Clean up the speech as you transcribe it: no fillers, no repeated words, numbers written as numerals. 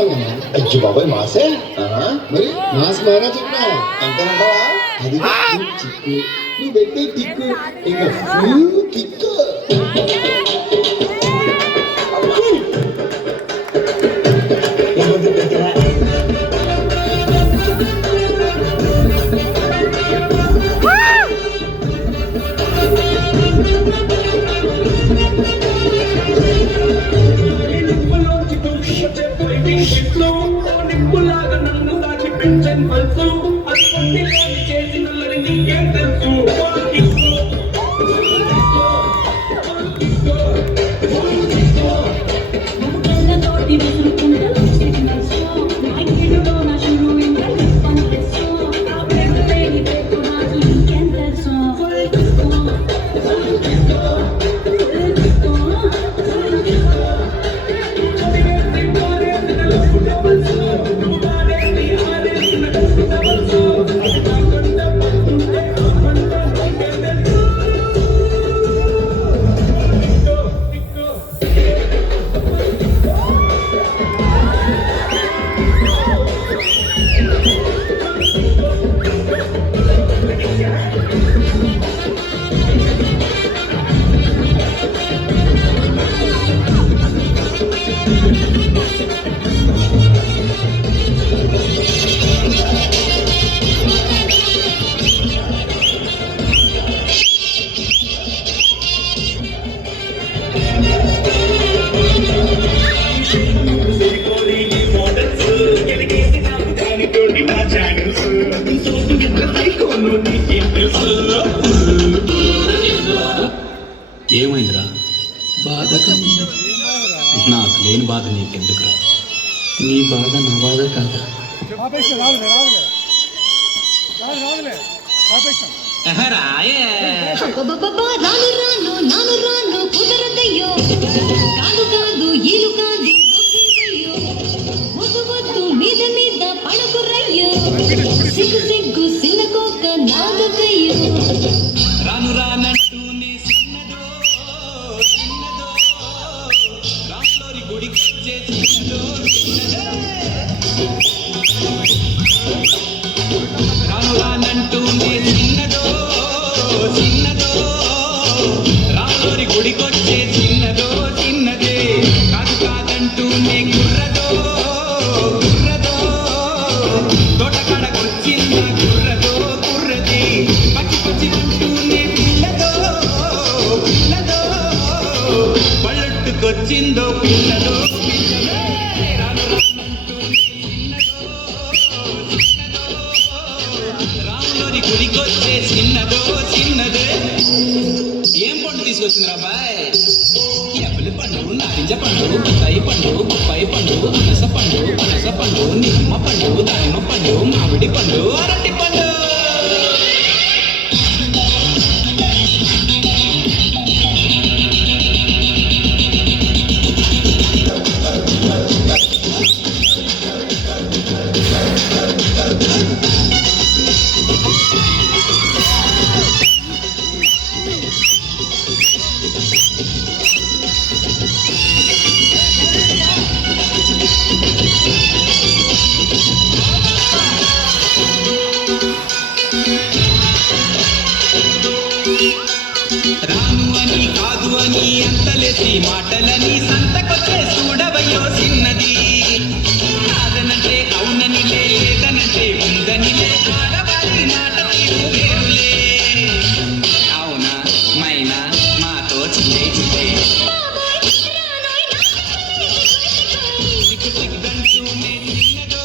మాసంగా. అయ్యో బాబాయ్ మాసే మరి మాస్ మానా చెప్పినా అంతేనంటావా? అది చిక్కు నువ్వు పెట్టే టిక్కు ఇంకా ఫుల్ కిక్కు. ఏమైందిరా? బాధగా ఉంది. నాకు లేని బాధ నీకెందుకురా? నీ బాధ నా బాధ కాదా? రాను రాను కుదరదయ్యో, కాదు కాదు ఈలు కాదు వద్దు వద్దు మీద మీద పడకురయ్యో, సిగ్గు సిగ్గు సిన్నకోక నాగకయ్యో. రాను రానంటూ నీ చిన్నదో చిన్నదో రాములోరి గుడికొచ్చే చిన్నదో రాను రానంటూ నీ చిన్నదో చిన్నదో రాములోరి గుడికొచ్చే చిన్నదో చిన్నదే, కాదు కాదంటూ నీ గుర్రదో గుర్రదో తోటకాడకొచ్చింద గుర్రదో గుర్రది, పచ్చి పచ్చి అంటూ నీ పిల్లదో పిల్లదో పళ్ళొట్టుకొచ్చిందో పిల్లదో పిల్లదే. రాను రానంటూ నీ చిన్నదో చిన్నదో రాములోరి గుడికొచ్చే చిన్నదో చిన్నదే. ఏం పండు తీసుకొచ్చిందిరా బాయ్? ఎప్పలి పండు, నారింజ పండు, బత్తాయి పండు, బొప్పాయి పండు, అనస పండు, పనస పండు, నిమ్మ పండు, దానిమ్మ పండు, మామిడి పండు, అరటి పండు. రాను అని కాదు అని అంతలేసి మాటలని సంతకొచ్చే చూడవయ్యో చిన్నది, కాదనంటే అవునని లేదనంటే ఉందనిలే, ఆడవారి మాట తీరు వేరులే. అవునా మైనా మాతో చిల్లే చిల్లే సిగ్గు సిగ్గుదంటూనే చిన్నదో